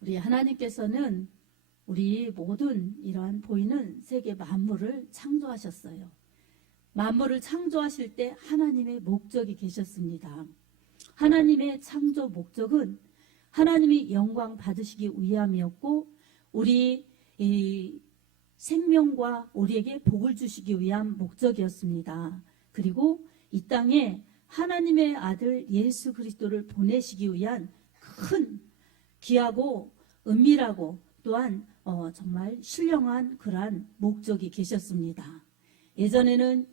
우리 하나님께서는 우리 모든 이러한 보이는 세계 만물을 창조하셨어요. 만물을 창조하실 때 하나님의 목적이 계셨습니다. 하나님의 창조 목적은 하나님이 영광 받으시기 위함이었고, 우리 이 생명과 우리에게 복을 주시기 위한 목적이었습니다. 그리고 이 땅에 하나님의 아들 예수 그리스도를 보내시기 위한 큰 귀하고 은밀하고 또한 정말 신령한 그러한 목적이 계셨습니다. 예전에는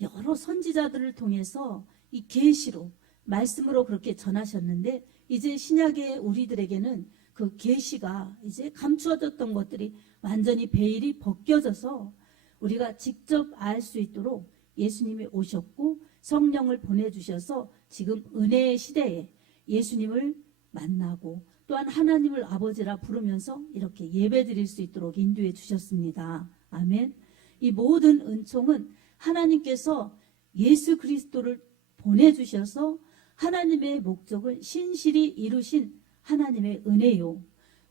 여러 선지자들을 통해서 이 계시로 말씀으로 그렇게 전하셨는데, 이제 신약의 우리들에게는 그 계시가 이제 감추어졌던 것들이 완전히 베일이 벗겨져서 우리가 직접 알 수 있도록 예수님이 오셨고 성령을 보내주셔서 지금 은혜의 시대에 예수님을 만나고 또한 하나님을 아버지라 부르면서 이렇게 예배드릴 수 있도록 인도해 주셨습니다. 아멘. 이 모든 은총은 하나님께서 예수 그리스도를 보내주셔서 하나님의 목적을 신실히 이루신 하나님의 은혜요,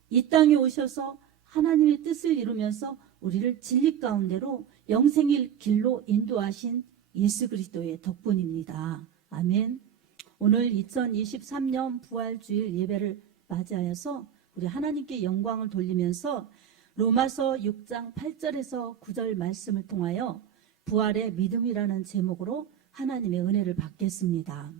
이 땅에 오셔서 하나님의 뜻을 이루면서 우리를 진리 가운데로 영생의 길로 인도하신 예수 그리스도의 덕분입니다. 아멘. 오늘 2023년 부활주일 예배를 맞이하여서 우리 하나님께 영광을 돌리면서 로마서 6장 8절에서 9절 말씀을 통하여 부활의 믿음이라는 제목으로 하나님의 은혜를 받겠습니다.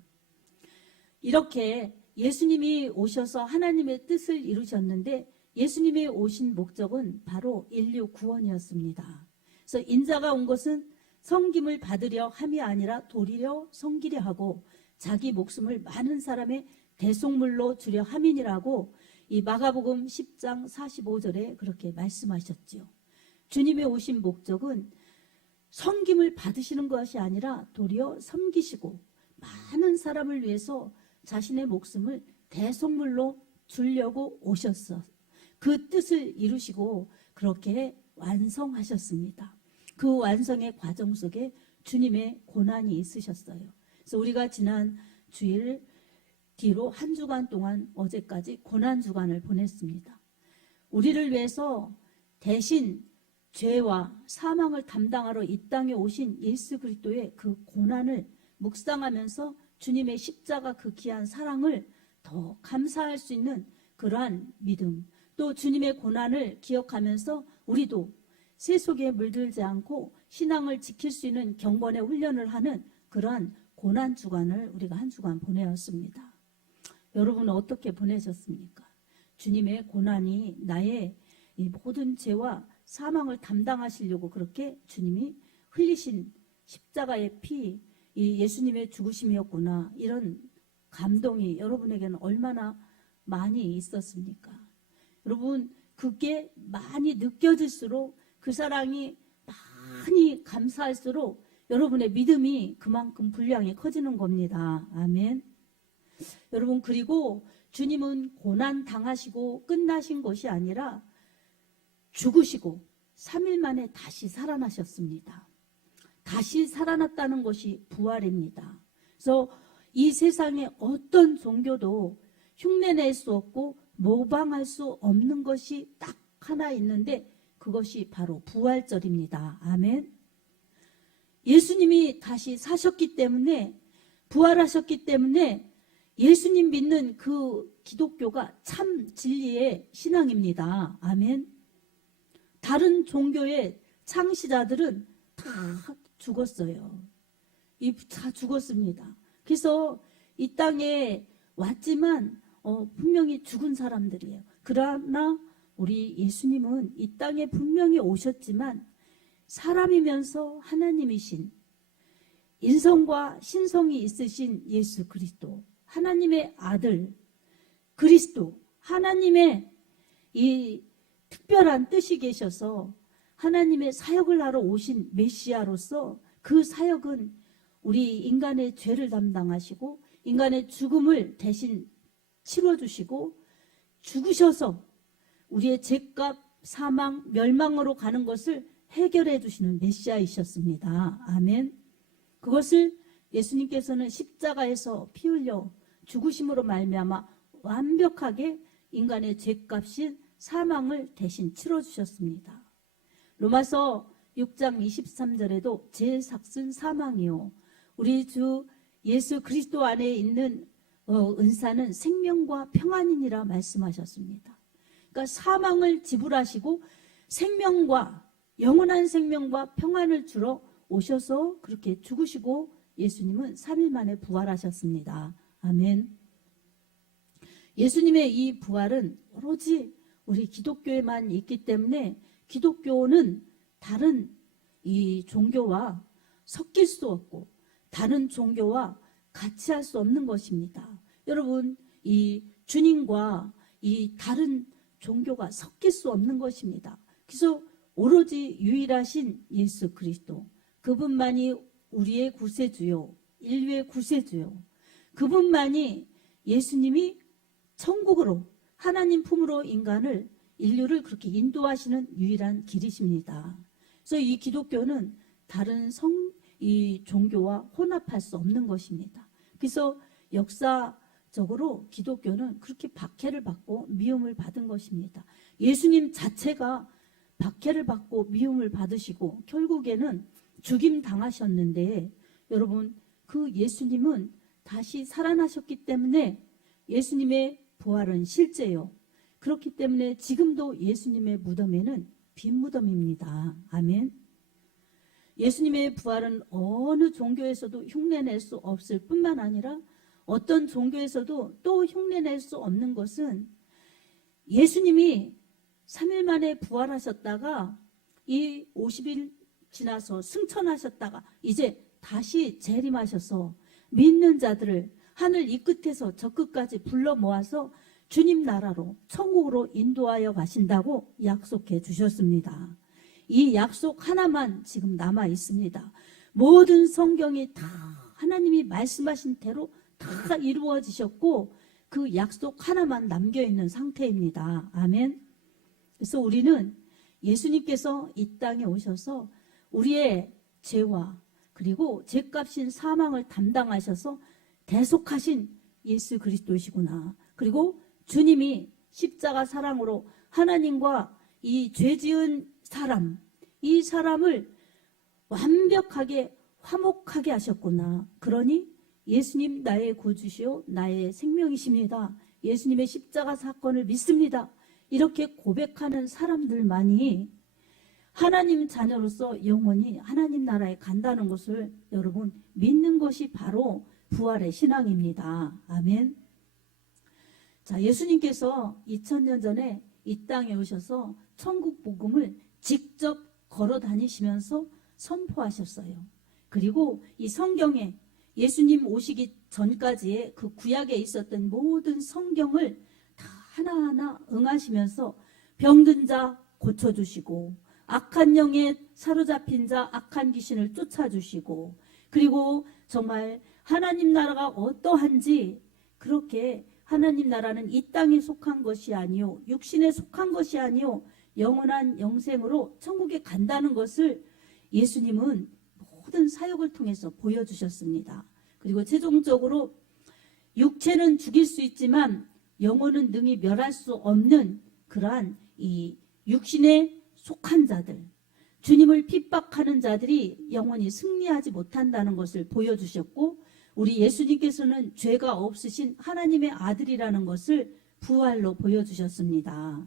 이렇게 예수님이 오셔서 하나님의 뜻을 이루셨는데, 예수님이 오신 목적은 바로 인류 구원이었습니다. 그래서 인자가 온 것은 섬김을 받으려 함이 아니라 도리려 섬기려 하고 자기 목숨을 많은 사람의 대속물로 주려 함이니라고 이 마가복음 10장 45절에 그렇게 말씀하셨지요. 주님의 오신 목적은 섬김을 받으시는 것이 아니라 도리어 섬기시고 많은 사람을 위해서 자신의 목숨을 대속물로 주려고 오셨어. 그 뜻을 이루시고 그렇게 완성하셨습니다. 그 완성의 과정 속에 주님의 고난이 있으셨어요. 그래서 우리가 지난 주일 뒤로 한 주간 동안 어제까지 고난 주간을 보냈습니다. 우리를 위해서 대신 죄와 사망을 담당하러 이 땅에 오신 예수 그리스도의 그 고난을 묵상하면서 주님의 십자가 그 귀한 사랑을 더 감사할 수 있는 그러한 믿음, 또 주님의 고난을 기억하면서 우리도 세속에 물들지 않고 신앙을 지킬 수 있는 경건의 훈련을 하는 그러한 고난 주간을 우리가 한 주간 보내었습니다. 여러분은 어떻게 보내셨습니까? 주님의 고난이 나의 이 모든 죄와 사망을 담당하시려고 그렇게 주님이 흘리신 십자가의 피, 이 예수님의 죽으심이었구나, 이런 감동이 여러분에게는 얼마나 많이 있었습니까? 여러분, 그게 많이 느껴질수록, 그 사랑이 많이 감사할수록 여러분의 믿음이 그만큼 분량이 커지는 겁니다. 아멘. 여러분, 그리고 주님은 고난 당하시고 끝나신 것이 아니라 죽으시고 3일 만에 다시 살아나셨습니다. 다시 살아났다는 것이 부활입니다. 그래서 이 세상에 어떤 종교도 흉내낼 수 없고 모방할 수 없는 것이 딱 하나 있는데, 그것이 바로 부활절입니다. 아멘. 예수님이 다시 사셨기 때문에, 부활하셨기 때문에 예수님 믿는 그 기독교가 참 진리의 신앙입니다. 아멘. 다른 종교의 창시자들은 다 죽었어요. 다 죽었습니다. 그래서 이 땅에 왔지만 분명히 죽은 사람들이에요. 그러나 우리 예수님은 이 땅에 분명히 오셨지만 사람이면서 하나님이신, 인성과 신성이 있으신 예수 그리스도, 하나님의 아들 그리스도, 하나님의 이 특별한 뜻이 계셔서 하나님의 사역을 하러 오신 메시아로서, 그 사역은 우리 인간의 죄를 담당하시고 인간의 죽음을 대신 치러주시고 죽으셔서 우리의 죄값, 사망, 멸망으로 가는 것을 해결해 주시는 메시아이셨습니다. 아멘. 그것을 예수님께서는 십자가에서 피 흘려 죽으심으로 말미암아 완벽하게 인간의 죄값인 사망을 대신 치러주셨습니다. 로마서 6장 23절에도 제 삭은 사망이요 우리 주 예수 그리스도 안에 있는 은사는 생명과 평안이니라 말씀하셨습니다. 그러니까 사망을 지불하시고 생명과 영원한 생명과 평안을 주러 오셔서 그렇게 죽으시고 예수님은 3일 만에 부활하셨습니다. 아멘. 예수님의 이 부활은 오로지 우리 기독교에만 있기 때문에 기독교는 다른 이 종교와 섞일 수 없고 다른 종교와 같이 할 수 없는 것입니다. 여러분, 이 주님과 이 다른 종교가 섞일 수 없는 것입니다. 그래서 오로지 유일하신 예수 그리스도, 그분만이 우리의 구세주요, 인류의 구세주요, 그분만이 예수님이 천국으로 하나님 품으로 인류를 그렇게 인도하시는 유일한 길이십니다. 그래서 이 기독교는 다른 이 종교와 혼합할 수 없는 것입니다. 그래서 역사적으로 기독교는 그렇게 박해를 받고 미움을 받은 것입니다. 예수님 자체가 박해를 받고 미움을 받으시고 결국에는 죽임 당하셨는데 여러분, 그 예수님은 다시 살아나셨기 때문에 예수님의 부활은 실제요. 그렇기 때문에 지금도 예수님의 무덤에는 빈 무덤입니다. 아멘. 예수님의 부활은 어느 종교에서도 흉내낼 수 없을 뿐만 아니라 어떤 종교에서도 또 흉내낼 수 없는 것은 예수님이 3일 만에 부활하셨다가 이 50일 지나서 승천하셨다가 이제 다시 재림하셔서 믿는 자들을 하늘 이 끝에서 저 끝까지 불러 모아서 주님 나라로 천국으로 인도하여 가신다고 약속해 주셨습니다. 이 약속 하나만 지금 남아 있습니다. 모든 성경이 다 하나님이 말씀하신 대로 다 이루어지셨고 그 약속 하나만 남겨 있는 상태입니다. 아멘. 그래서 우리는 예수님께서 이 땅에 오셔서 우리의 죄와 그리고 죄값인 사망을 담당하셔서 대속하신 예수 그리스도시구나. 그리고 주님이 십자가 사랑으로 하나님과 이 죄지은 사람, 이 사람을 완벽하게 화목하게 하셨구나. 그러니 예수님 나의 구주시요 나의 생명이십니다. 예수님의 십자가 사건을 믿습니다. 이렇게 고백하는 사람들만이 하나님 자녀로서 영원히 하나님 나라에 간다는 것을 여러분 믿는 것이 바로 부활의 신앙입니다. 아멘. 자, 예수님께서 2000년 전에 이 땅에 오셔서 천국 복음을 직접 걸어 다니시면서 선포하셨어요. 그리고 이 성경에 예수님 오시기 전까지의 그 구약에 있었던 모든 성경을 다 하나하나 응하시면서 병든 자 고쳐주시고 악한 영에 사로잡힌 자 악한 귀신을 쫓아주시고 그리고 정말 하나님 나라가 어떠한지 그렇게 하나님 나라는 이 땅에 속한 것이 아니요 육신에 속한 것이 아니요 영원한 영생으로 천국에 간다는 것을 예수님은 모든 사역을 통해서 보여주셨습니다. 그리고 최종적으로 육체는 죽일 수 있지만 영혼은 능히 멸할 수 없는 그러한 이 육신에 속한 자들, 주님을 핍박하는 자들이 영원히 승리하지 못한다는 것을 보여주셨고 우리 예수님께서는 죄가 없으신 하나님의 아들이라는 것을 부활로 보여주셨습니다.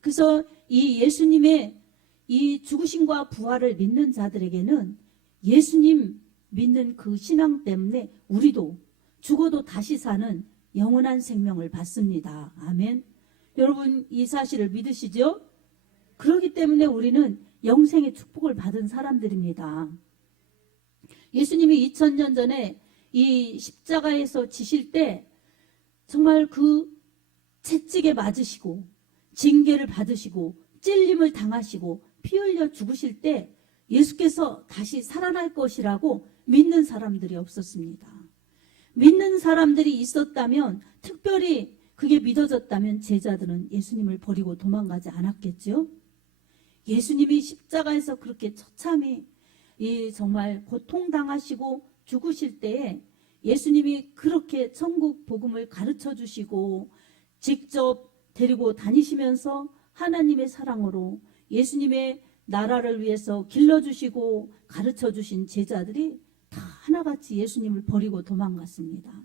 그래서 이 예수님의 이 죽으심과 부활을 믿는 자들에게는 예수님 믿는 그 신앙 때문에 우리도 죽어도 다시 사는 영원한 생명을 받습니다. 아멘. 여러분 이 사실을 믿으시죠? 그렇기 때문에 우리는 영생의 축복을 받은 사람들입니다. 예수님이 2000년 전에 이 십자가에서 지실 때 정말 그 채찍에 맞으시고 징계를 받으시고 찔림을 당하시고 피 흘려 죽으실 때 예수께서 다시 살아날 것이라고 믿는 사람들이 없었습니다. 믿는 사람들이 있었다면 특별히 그게 믿어졌다면 제자들은 예수님을 버리고 도망가지 않았겠죠. 예수님이 십자가에서 그렇게 처참히 정말 고통당하시고 죽으실 때에 예수님이 그렇게 천국 복음을 가르쳐 주시고 직접 데리고 다니시면서 하나님의 사랑으로 예수님의 나라를 위해서 길러주시고 가르쳐주신 제자들이 다 하나같이 예수님을 버리고 도망갔습니다.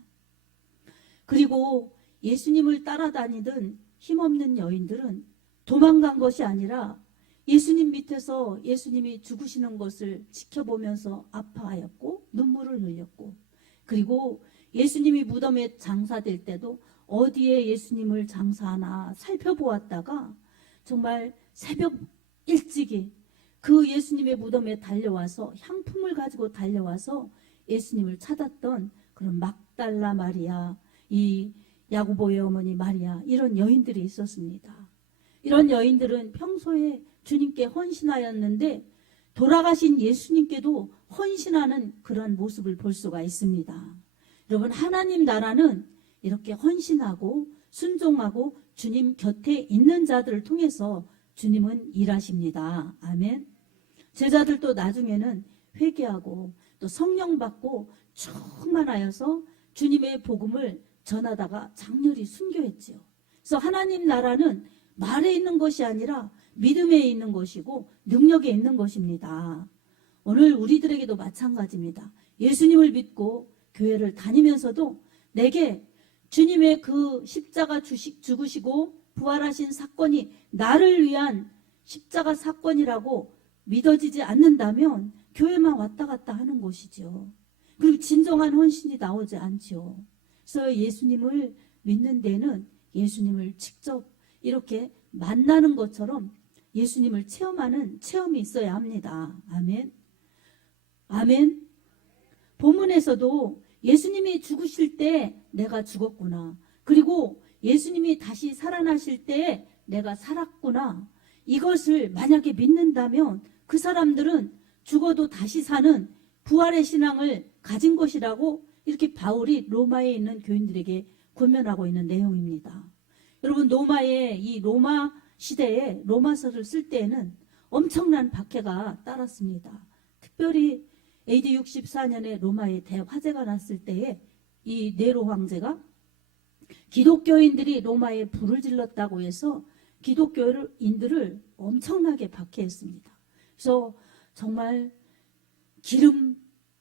그리고 예수님을 따라다니던 힘없는 여인들은 도망간 것이 아니라 예수님 밑에서 예수님이 죽으시는 것을 지켜보면서 아파하였고 눈물을 흘렸고, 그리고 예수님이 무덤에 장사될 때도 어디에 예수님을 장사하나 살펴보았다가 정말 새벽 일찍이 그 예수님의 무덤에 달려와서 향품을 가지고 달려와서 예수님을 찾았던 그런 막달라 마리아, 이 야고보의 어머니 마리아, 이런 여인들이 있었습니다. 이런 여인들은 평소에 주님께 헌신하였는데 돌아가신 예수님께도 헌신하는 그런 모습을 볼 수가 있습니다. 여러분, 하나님 나라는 이렇게 헌신하고 순종하고 주님 곁에 있는 자들을 통해서 주님은 일하십니다. 아멘. 제자들도 나중에는 회개하고 또 성령 받고 충만하여서 주님의 복음을 전하다가 장렬히 순교했지요. 그래서 하나님 나라는 말에 있는 것이 아니라 믿음에 있는 것이고 능력에 있는 것입니다. 오늘 우리들에게도 마찬가지입니다. 예수님을 믿고 교회를 다니면서도 내게 주님의 그 십자가 죽으시고 부활하신 사건이 나를 위한 십자가 사건이라고 믿어지지 않는다면 교회만 왔다 갔다 하는 것이죠. 그리고 진정한 헌신이 나오지 않죠. 그래서 예수님을 믿는 데는 예수님을 직접 이렇게 만나는 것처럼 예수님을 체험하는 체험이 있어야 합니다. 아멘. 아멘. 본문에서도 예수님이 죽으실 때 내가 죽었구나, 그리고 예수님이 다시 살아나실 때 내가 살았구나, 이것을 만약에 믿는다면 그 사람들은 죽어도 다시 사는 부활의 신앙을 가진 것이라고 이렇게 바울이 로마에 있는 교인들에게 권면하고 있는 내용입니다. 여러분, 로마의 이 로마 시대에 로마서를 쓸 때에는 엄청난 박해가 따랐습니다. 특별히 AD 64년에 로마에 대화재가 났을 때에 이 네로 황제가 기독교인들이 로마에 불을 질렀다고 해서 기독교인들을 엄청나게 박해했습니다. 그래서 정말 기름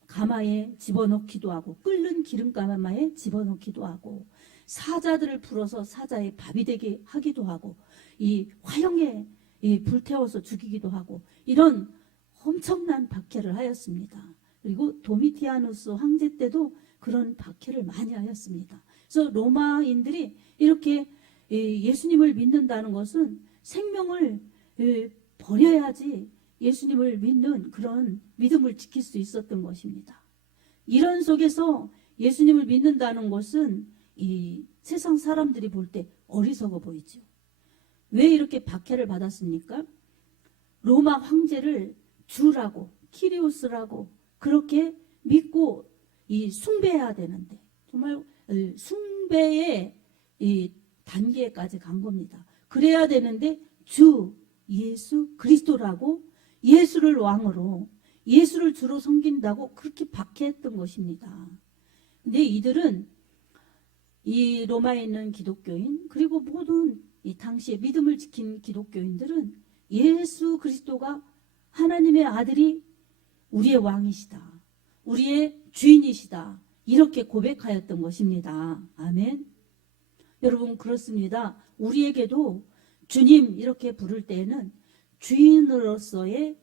가마에 집어넣기도 하고, 끓는 기름 가마에 집어넣기도 하고, 사자들을 불어서 사자의 밥이 되게 하기도 하고, 이 화형에 불태워서 죽이기도 하고, 이런 엄청난 박해를 하였습니다. 그리고 도미티아누스 황제 때도 그런 박해를 많이 하였습니다. 그래서 로마인들이 이렇게 예수님을 믿는다는 것은 생명을 버려야지 예수님을 믿는 그런 믿음을 지킬 수 있었던 것입니다. 이런 속에서 예수님을 믿는다는 것은 이 세상 사람들이 볼 때 어리석어 보이죠. 왜 이렇게 박해를 받았습니까? 로마 황제를 주라고, 키리오스라고 그렇게 믿고 이 숭배해야 되는데 정말 숭배의 이 단계까지 간 겁니다. 그래야 되는데 주 예수 그리스도라고, 예수를 왕으로, 예수를 주로 섬긴다고 그렇게 박해했던 것입니다. 근데 이들은 이 로마에 있는 기독교인, 그리고 모든 이 당시에 믿음을 지킨 기독교인들은 예수 그리스도가 하나님의 아들이 우리의 왕이시다, 우리의 주인이시다, 이렇게 고백하였던 것입니다. 아멘. 여러분, 그렇습니다. 우리에게도 주님 이렇게 부를 때에는 주인으로서의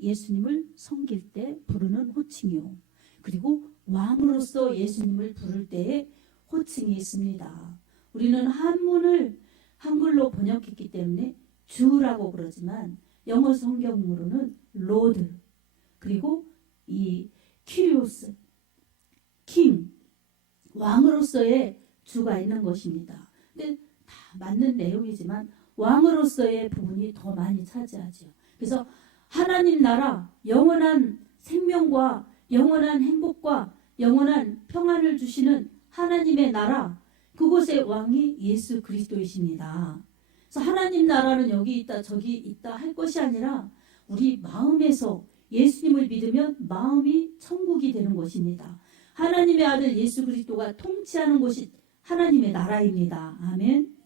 예수님을 섬길 때 부르는 호칭이요, 그리고 왕으로서 예수님을 부를 때의 호칭이 있습니다. 우리는 한문을 한글로 번역했기 때문에 주라고 그러지만 영어 성경으로는 로드, 그리고 이 키리오스, 킹, 왕으로서의 주가 있는 것입니다. 근데 다 맞는 내용이지만 왕으로서의 부분이 더 많이 차지하죠. 그래서 하나님 나라, 영원한 생명과 영원한 행복과 영원한 평안을 주시는 하나님의 나라, 그곳의 왕이 예수 그리스도이십니다. 그래서 하나님 나라는 여기 있다 저기 있다 할 것이 아니라 우리 마음에서 예수님을 믿으면 마음이 천국이 되는 것입니다. 하나님의 아들 예수 그리스도가 통치하는 곳이 하나님의 나라입니다. 아멘.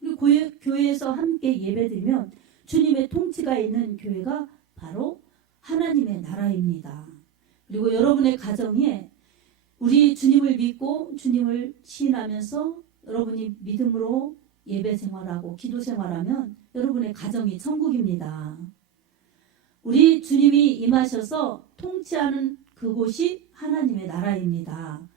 우리 교회에서 함께 예배드리면 주님의 통치가 있는 교회가 바로 하나님의 나라입니다. 그리고 여러분의 가정에 우리 주님을 믿고 주님을 시인하면서 여러분이 믿음으로 예배 생활하고 기도 생활하면 여러분의 가정이 천국입니다. 우리 주님이 임하셔서 통치하는 그곳이 하나님의 나라입니다.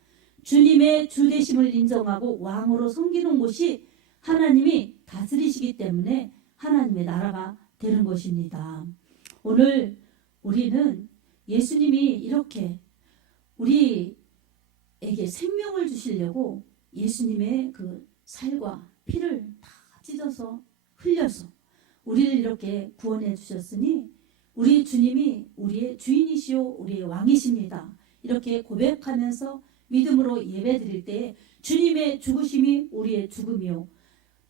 주님의 주되심을 인정하고 왕으로 섬기는 곳이 하나님이 다스리시기 때문에 하나님의 나라가 되는 것입니다. 오늘 우리는 예수님이 이렇게 우리에게 생명을 주시려고 예수님의 그 살과 피를 다 찢어서 흘려서 우리를 이렇게 구원해 주셨으니 우리 주님이 우리의 주인이시오 우리의 왕이십니다. 이렇게 고백하면서 믿음으로 예배드릴 때 주님의 죽으심이 우리의 죽음이요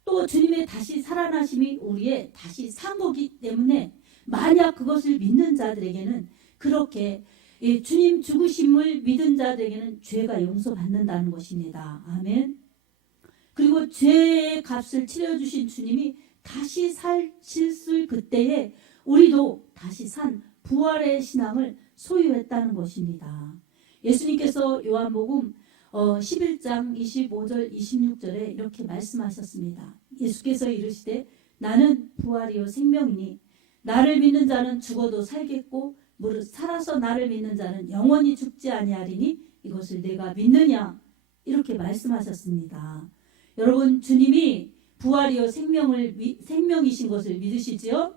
또 주님의 다시 살아나심이 우리의 다시 산 거기 때문에 만약 그것을 믿는 자들에게는 그렇게 주님 죽으심을 믿은 자들에게는 죄가 용서받는다는 것입니다. 아멘. 그리고 죄의 값을 치러주신 주님이 다시 사실 그때에 우리도 다시 산 부활의 신앙을 소유했다는 것입니다. 예수님께서 요한복음 11장 25절 26절에 이렇게 말씀하셨습니다. 예수께서 이르시되 나는 부활이요 생명이니 나를 믿는 자는 죽어도 살겠고 무릇 살아서 나를 믿는 자는 영원히 죽지 아니하리니 이것을 내가 믿느냐 이렇게 말씀하셨습니다. 여러분 주님이 부활이요 생명이신 것을 믿으시지요?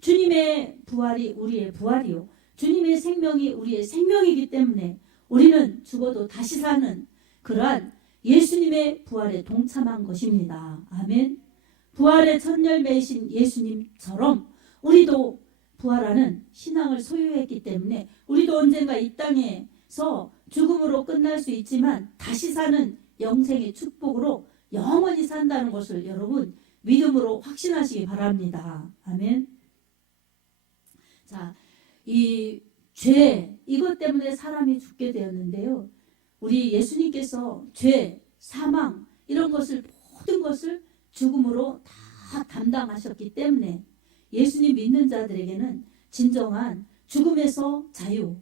주님의 부활이 우리의 부활이요 주님의 생명이 우리의 생명이기 때문에 우리는 죽어도 다시 사는 그러한 예수님의 부활에 동참한 것입니다. 아멘. 부활의 첫 열매이신 예수님처럼 우리도 부활하는 신앙을 소유했기 때문에 우리도 언젠가 이 땅에서 죽음으로 끝날 수 있지만 다시 사는 영생의 축복으로 영원히 산다는 것을 여러분 믿음으로 확신하시기 바랍니다. 아멘. 자, 이 죄 이것 때문에 사람이 죽게 되었는데요. 우리 예수님께서 죄, 사망 이런 것을 모든 것을 죽음으로 다 담당하셨기 때문에 예수님 믿는 자들에게는 진정한 죽음에서 자유,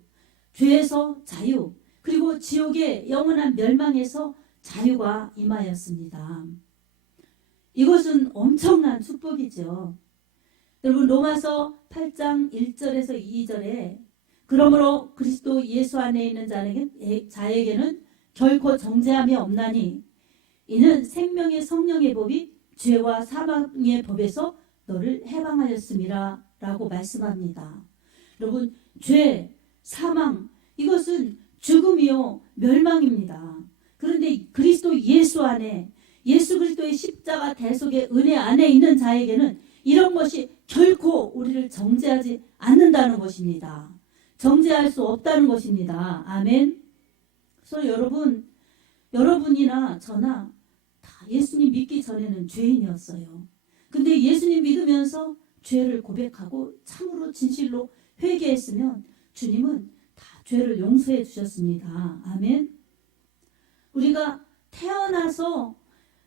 죄에서 자유, 그리고 지옥의 영원한 멸망에서 자유가 임하였습니다. 이것은 엄청난 축복이죠. 여러분 로마서 8장 1절에서 2절에 그러므로 그리스도 예수 안에 있는 자에게는 결코 정죄함이 없나니 이는 생명의 성령의 법이 죄와 사망의 법에서 너를 해방하였음이라 라고 말씀합니다. 여러분 죄, 사망 이것은 죽음이요 멸망입니다. 그런데 그리스도 예수 안에 예수 그리스도의 십자가 대속의 은혜 안에 있는 자에게는 이런 것이 결코 우리를 정죄하지 않는다는 것입니다. 정죄할 수 없다는 것입니다. 아멘. 그래서 여러분이나 저나 다 예수님 믿기 전에는 죄인이었어요. 근데 예수님 믿으면서 죄를 고백하고 참으로 진실로 회개했으면 주님은 다 죄를 용서해 주셨습니다. 아멘. 우리가 태어나서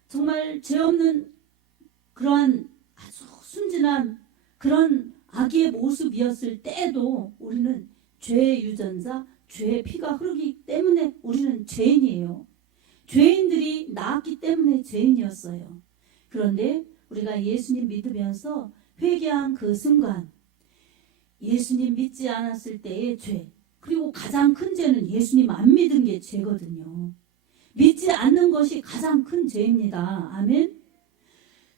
정말 죄 없는 그러한 아주 순진한 그런 아기의 모습이었을 때에도 우리는 죄의 유전자, 죄의 피가 흐르기 때문에 우리는 죄인이에요. 죄인들이 낳았기 때문에 죄인이었어요. 그런데 우리가 예수님 믿으면서 회개한 그 순간 예수님 믿지 않았을 때의 죄 그리고 가장 큰 죄는 예수님 안 믿은 게 죄거든요. 믿지 않는 것이 가장 큰 죄입니다. 아멘.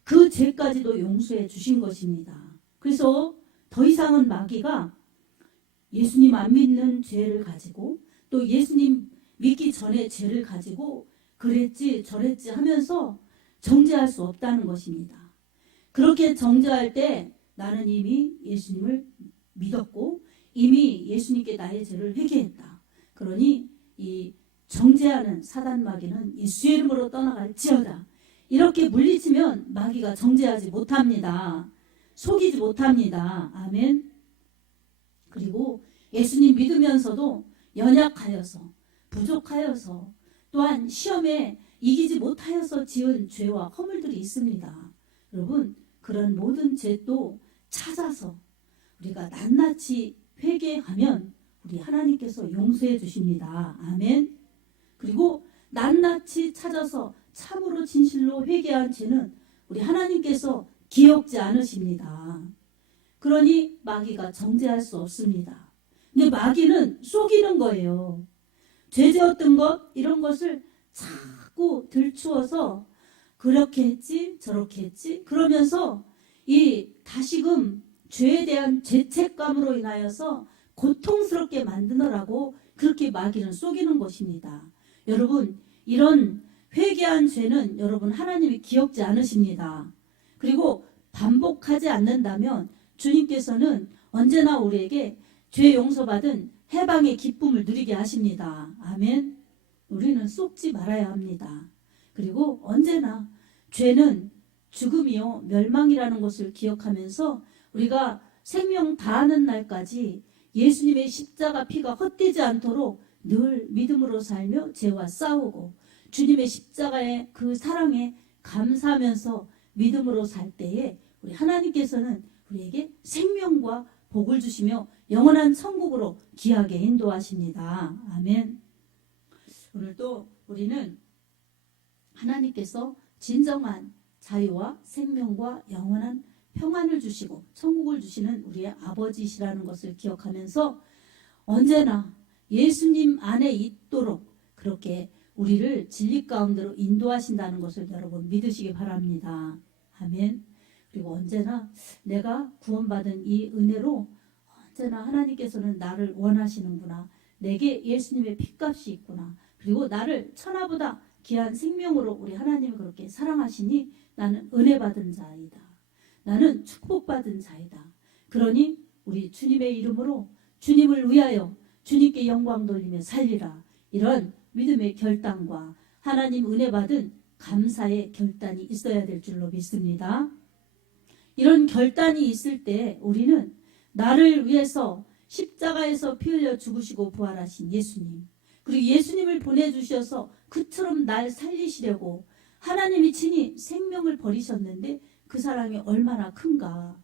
그 죄까지도 용서해 주신 것입니다. 그래서 더 이상은 마귀가 예수님 안 믿는 죄를 가지고 또 예수님 믿기 전에 죄를 가지고 그랬지 저랬지 하면서 정죄할 수 없다는 것입니다. 그렇게 정죄할 때 나는 이미 예수님을 믿었고 이미 예수님께 나의 죄를 회개했다. 그러니 이 정죄하는 사단 마귀는 예수의 이름으로 떠나갈지어다. 이렇게 물리치면 마귀가 정죄하지 못합니다. 속이지 못합니다. 아멘. 그리고 예수님 믿으면서도 연약하여서 부족하여서 또한 시험에 이기지 못하여서 지은 죄와 허물들이 있습니다. 여러분, 그런 모든 죄도 찾아서 우리가 낱낱이 회개하면 우리 하나님께서 용서해 주십니다. 아멘. 그리고 낱낱이 찾아서 참으로 진실로 회개한 죄는 우리 하나님께서 기억지 않으십니다. 그러니 마귀가 정죄할 수 없습니다. 근데 마귀는 속이는 거예요. 죄지었던 것, 이런 것을 자꾸 들추어서 그렇게 했지 저렇게 했지 그러면서 이 다시금 죄에 대한 죄책감으로 인하여서 고통스럽게 만드느라고 그렇게 마귀는 속이는 것입니다. 여러분, 이런 회개한 죄는 여러분 하나님이 기억지 않으십니다. 그리고 반복하지 않는다면 주님께서는 언제나 우리에게 죄 용서받은 해방의 기쁨을 누리게 하십니다. 아멘. 우리는 속지 말아야 합니다. 그리고 언제나 죄는 죽음이요 멸망이라는 것을 기억하면서 우리가 생명 다하는 날까지 예수님의 십자가 피가 헛되지 않도록 늘 믿음으로 살며 죄와 싸우고 주님의 십자가의 그 사랑에 감사하면서 믿음으로 살 때에 우리 하나님께서는 우리에게 생명과 복을 주시며 영원한 천국으로 귀하게 인도하십니다. 아멘. 오늘도 우리는 하나님께서 진정한 자유와 생명과 영원한 평안을 주시고 천국을 주시는 우리의 아버지시라는 것을 기억하면서 언제나 예수님 안에 있도록 그렇게 우리를 진리 가운데로 인도하신다는 것을 여러분 믿으시기 바랍니다. 아멘. 그리고 언제나 내가 구원받은 이 은혜로 언제나 하나님께서는 나를 원하시는구나. 내게 예수님의 핏값이 있구나. 그리고 나를 천하보다 귀한 생명으로 우리 하나님을 그렇게 사랑하시니 나는 은혜 받은 자이다. 나는 축복받은 자이다. 그러니 우리 주님의 이름으로 주님을 위하여 주님께 영광 돌리며 살리라. 이런 믿음의 결단과 하나님 은혜 받은 감사의 결단이 있어야 될 줄로 믿습니다. 이런 결단이 있을 때 우리는 나를 위해서 십자가에서 피 흘려 죽으시고 부활하신 예수님, 그리고 예수님을 보내주셔서 그처럼 날 살리시려고 하나님이 친히 생명을 버리셨는데 그 사랑이 얼마나 큰가.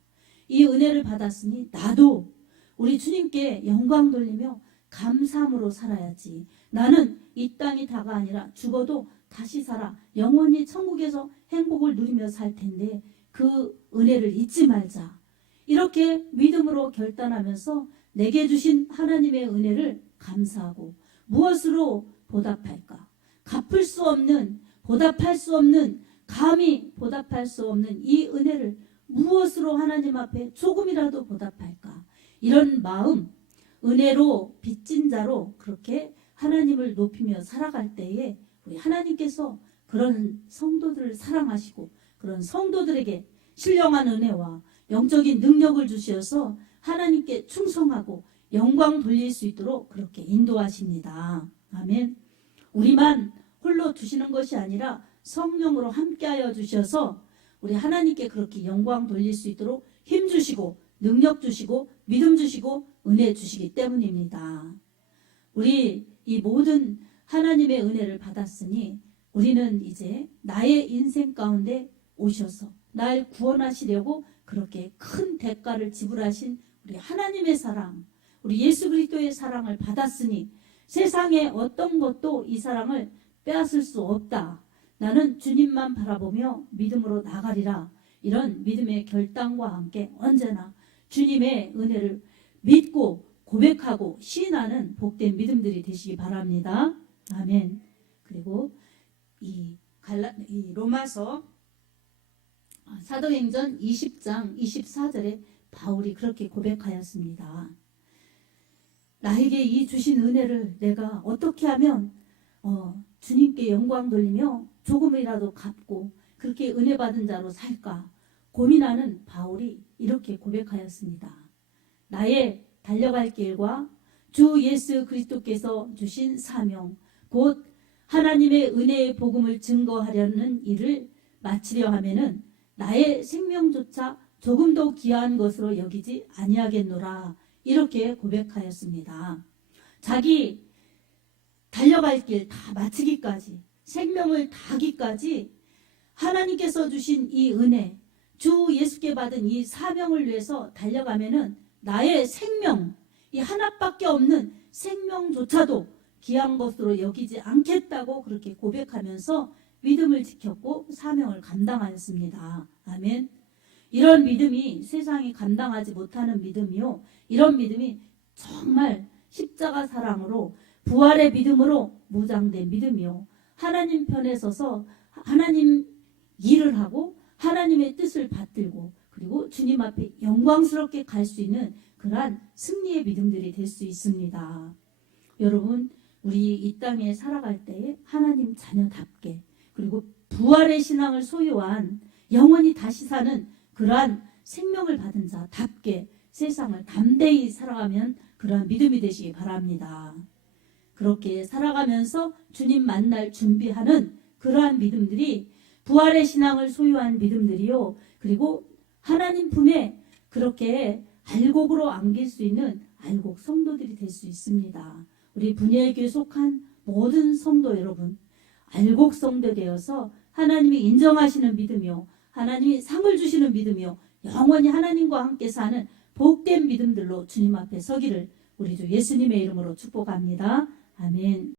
이 은혜를 받았으니 나도 우리 주님께 영광 돌리며 감사함으로 살아야지. 나는 이 땅이 다가 아니라 죽어도 다시 살아 영원히 천국에서 행복을 누리며 살 텐데 그 은혜를 잊지 말자. 이렇게 믿음으로 결단하면서 내게 주신 하나님의 은혜를 감사하고 무엇으로 보답할까? 갚을 수 없는, 보답할 수 없는, 감히 보답할 수 없는 이 은혜를 무엇으로 하나님 앞에 조금이라도 보답할까? 이런 마음, 은혜로 빚진 자로 그렇게 하나님을 높이며 살아갈 때에 우리 하나님께서 그런 성도들을 사랑하시고 그런 성도들에게 신령한 은혜와 영적인 능력을 주셔서 하나님께 충성하고 영광 돌릴 수 있도록 그렇게 인도하십니다. 아멘. 우리만 홀로 두시는 것이 아니라 성령으로 함께하여 주셔서 우리 하나님께 그렇게 영광 돌릴 수 있도록 힘 주시고 능력 주시고 믿음 주시고 은혜 주시기 때문입니다. 우리 이 모든 하나님의 은혜를 받았으니 우리는 이제 나의 인생 가운데 오셔서 날 구원하시려고 그렇게 큰 대가를 지불하신 우리 하나님의 사랑, 우리 예수 그리스도의 사랑을 받았으니 세상에 어떤 것도 이 사랑을 빼앗을 수 없다. 나는 주님만 바라보며 믿음으로 나가리라. 이런 믿음의 결단과 함께 언제나 주님의 은혜를 믿고 고백하고 시인하는 복된 믿음들이 되시기 바랍니다. 아멘. 그리고 이 로마서 사도행전 20장 24절에 바울이 그렇게 고백하였습니다. 나에게 이 주신 은혜를 내가 어떻게 하면 주님께 영광 돌리며 조금이라도 갚고 그렇게 은혜 받은 자로 살까 고민하는 바울이 이렇게 고백하였습니다. 나의 달려갈 길과 주 예수 그리스도께서 주신 사명 곧 하나님의 은혜의 복음을 증거하려는 일을 마치려 하면은 나의 생명조차 조금도 귀한 것으로 여기지 아니하겠노라. 이렇게 고백하였습니다. 자기 달려갈 길 다 마치기까지 생명을 다하기까지 하나님께서 주신 이 은혜, 주 예수께 받은 이 사명을 위해서 달려가면은 나의 생명, 이 하나밖에 없는 생명조차도 귀한 것으로 여기지 않겠다고 그렇게 고백하면서 믿음을 지켰고 사명을 감당하였습니다. 아멘. 이런 믿음이 세상이 감당하지 못하는 믿음이요. 이런 믿음이 정말 십자가 사랑으로 부활의 믿음으로 무장된 믿음이요. 하나님 편에 서서 하나님 일을 하고 하나님의 뜻을 받들고 그리고 주님 앞에 영광스럽게 갈 수 있는 그러한 승리의 믿음들이 될 수 있습니다. 여러분, 우리 이 땅에 살아갈 때 하나님 자녀답게 그리고 부활의 신앙을 소유한 영원히 다시 사는 그러한 생명을 받은 자답게 세상을 담대히 살아가면 그러한 믿음이 되시기 바랍니다. 그렇게 살아가면서 주님 만날 준비하는 그러한 믿음들이 부활의 신앙을 소유한 믿음들이요. 그리고 하나님 품에 그렇게 알곡으로 안길 수 있는 알곡 성도들이 될 수 있습니다. 우리 분야교에 속한 모든 성도 여러분, 알곡 성도 되어서 하나님이 인정하시는 믿음이요. 하나님이 상을 주시는 믿음이요. 영원히 하나님과 함께 사는 복된 믿음들로 주님 앞에 서기를 우리 주 예수님의 이름으로 축복합니다. 아멘.